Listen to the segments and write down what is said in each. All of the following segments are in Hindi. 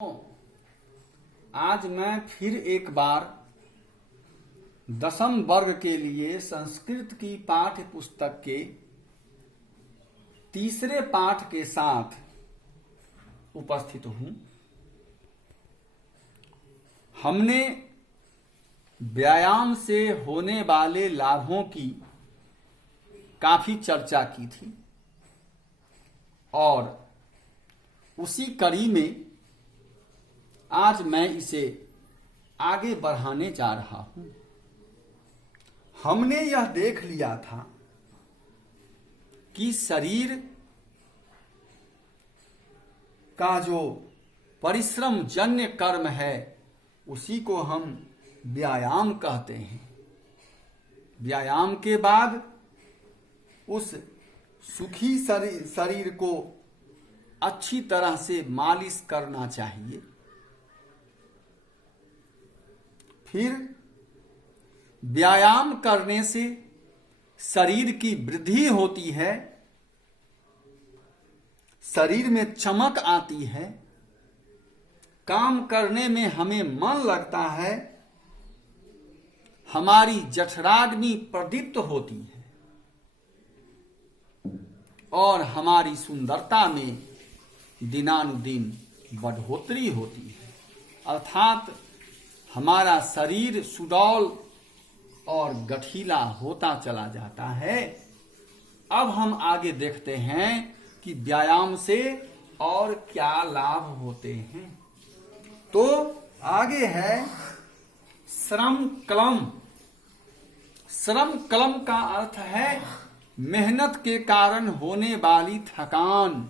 आज मैं फिर एक बार 10वीं वर्ग के लिए संस्कृत की पाठ्य पुस्तक के तीसरे पाठ के साथ उपस्थित हूं। हमने व्यायाम से होने वाले लाभों की काफी चर्चा की थी और उसी कड़ी में आज मैं इसे आगे बढ़ाने जा रहा हूं। हमने यह देख लिया था कि शरीर का जो परिश्रम जन्य कर्म है उसी को हम व्यायाम कहते हैं। व्यायाम के बाद उस सुखी शरीर को अच्छी तरह से मालिश करना चाहिए। फिर व्यायाम करने से शरीर की वृद्धि होती है, शरीर में चमक आती है, काम करने में हमें मन लगता है, हमारी जठराग्नि प्रदीप्त होती है और हमारी सुंदरता में दिनानुदिन बढ़ोतरी होती है। अर्थात हमारा शरीर सुडौल और गठीला होता चला जाता है। अब हम आगे देखते हैं कि व्यायाम से और क्या लाभ होते हैं। तो आगे है श्रम क्लम। श्रम क्लम का अर्थ है मेहनत के कारण होने वाली थकान।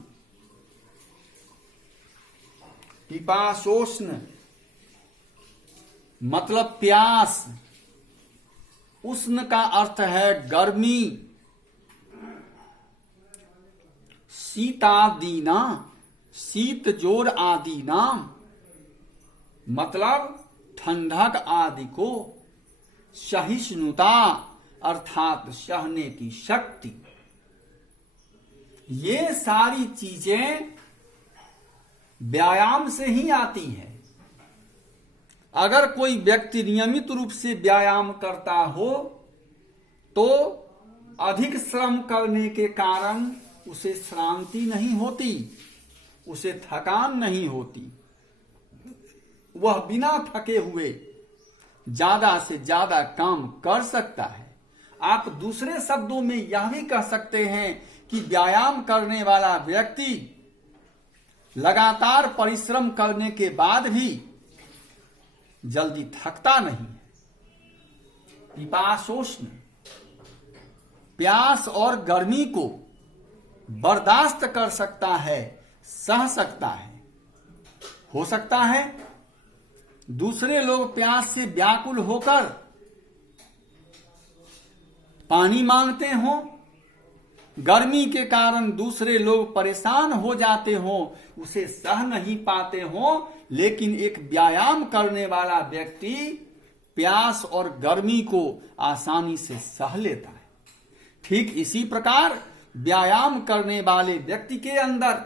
पिपासोष्ण मतलब प्यास। उष्ण का अर्थ है गर्मी। शीतादीना शीत जोर आदि नाम मतलब ठंडक आदि को। सहिष्णुता अर्थात सहने की शक्ति। ये सारी चीजें व्यायाम से ही आती हैं। अगर कोई व्यक्ति नियमित रूप से व्यायाम करता हो तो अधिक श्रम करने के कारण उसे श्रांति नहीं होती, उसे थकान नहीं होती। वह बिना थके हुए ज्यादा से ज्यादा काम कर सकता है। आप दूसरे शब्दों में यह भी कह सकते हैं कि व्यायाम करने वाला व्यक्ति लगातार परिश्रम करने के बाद भी जल्दी थकता नहीं है। पिपासोष्ण प्यास और गर्मी को बर्दाश्त कर सकता है, सह सकता है। हो सकता है दूसरे लोग प्यास से व्याकुल होकर पानी मांगते हों, गर्मी के कारण दूसरे लोग परेशान हो जाते हों, उसे सह नहीं पाते हों, लेकिन एक व्यायाम करने वाला व्यक्ति प्यास और गर्मी को आसानी से सह लेता है। ठीक इसी प्रकार व्यायाम करने वाले व्यक्ति के अंदर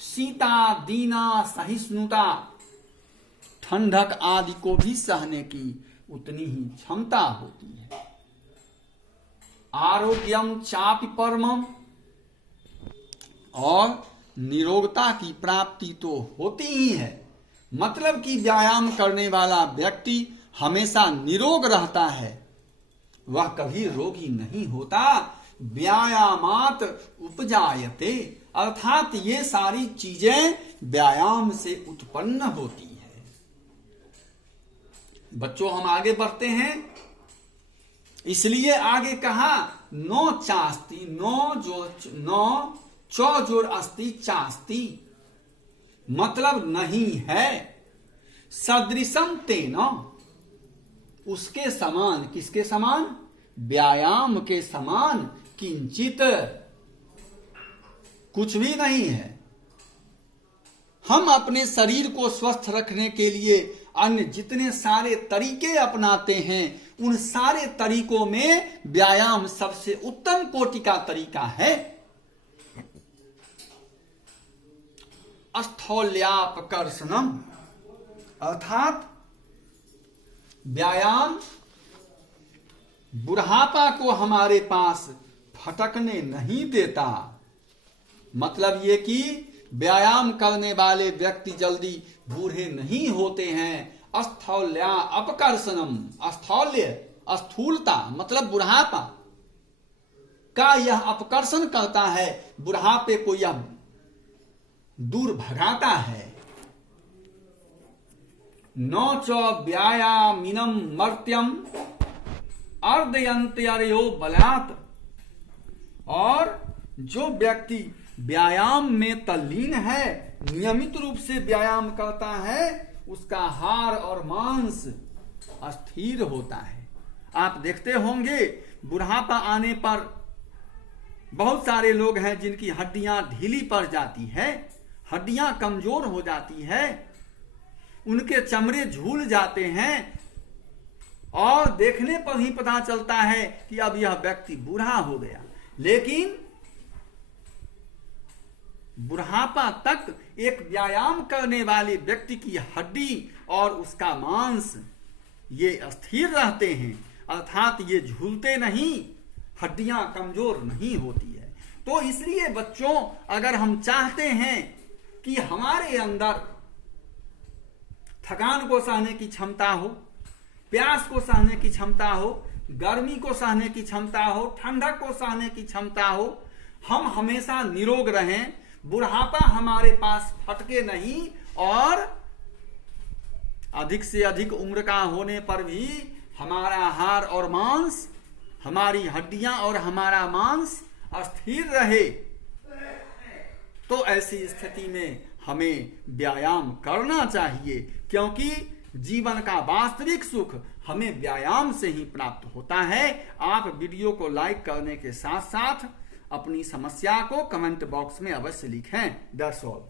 शीता दीना सहिष्णुता ठंडक आदि को भी सहने की उतनी ही क्षमता होती है। आरोग्यम चापि परमम और निरोगता की प्राप्ति तो होती ही है। मतलब कि व्यायाम करने वाला व्यक्ति हमेशा निरोग रहता है, वह कभी रोगी नहीं होता। व्यायामात उपजायते अर्थात ये सारी चीजें व्यायाम से उत्पन्न होती है। बच्चों हम आगे बढ़ते हैं, इसलिए आगे कहा नो चास्ति नो चौ जोर अस्ति चास्ति मतलब नहीं है। सदृशम तेना उसके समान। किसके समान? व्यायाम के समान किंचित कुछ भी नहीं है। हम अपने शरीर को स्वस्थ रखने के लिए अन्य जितने सारे तरीके अपनाते हैं उन सारे तरीकों में व्यायाम सबसे उत्तम कोटि का तरीका है। स्थौल्यापकर्षणम अर्थात व्यायाम बुढ़ापा को हमारे पास फटकने नहीं देता। मतलब ये कि व्यायाम करने वाले व्यक्ति जल्दी बूढ़े नहीं होते हैं। स्थौल्या अपकर्षणम, स्थौल्य स्थूलता मतलब बुढ़ापा का यह अपकर्षण करता है, बुढ़ापे को यह दूर भगाता है। न च व्यायामिनम मर्त्यम अर्धयंत्यो बलात्, और जो व्यक्ति व्यायाम में तल्लीन है, नियमित रूप से व्यायाम करता है, उसका हाड़ और मांस स्थिर होता है। आप देखते होंगे बुढ़ापा आने पर बहुत सारे लोग हैं जिनकी हड्डियां ढीली पड़ जाती है, हड्डियां कमजोर हो जाती है, उनके चमड़े झूल जाते हैं और देखने पर ही पता चलता है कि अब यह व्यक्ति बूढ़ा हो गया। लेकिन बुढ़ापा तक एक व्यायाम करने वाले व्यक्ति की हड्डी और उसका मांस ये स्थिर रहते हैं, अर्थात ये झूलते नहीं, हड्डियां कमजोर नहीं होती है। तो इसलिए बच्चों, अगर हम चाहते हैं कि हमारे अंदर थकान को सहने की क्षमता हो, प्यास को सहने की क्षमता हो, गर्मी को सहने की क्षमता हो, ठंडक को सहने की क्षमता हो, हम हमेशा निरोग रहें, बुढ़ापा हमारे पास फटके नहीं, और अधिक से अधिक उम्र का होने पर भी हमारा हाड़ और मांस, हमारी हड्डियां और हमारा मांस स्थिर रहे, तो ऐसी स्थिति में हमें व्यायाम करना चाहिए, क्योंकि जीवन का वास्तविक सुख हमें व्यायाम से ही प्राप्त होता है। आप वीडियो को लाइक करने के साथ साथ अपनी समस्या को कमेंट बॉक्स में अवश्य लिखें। That's all.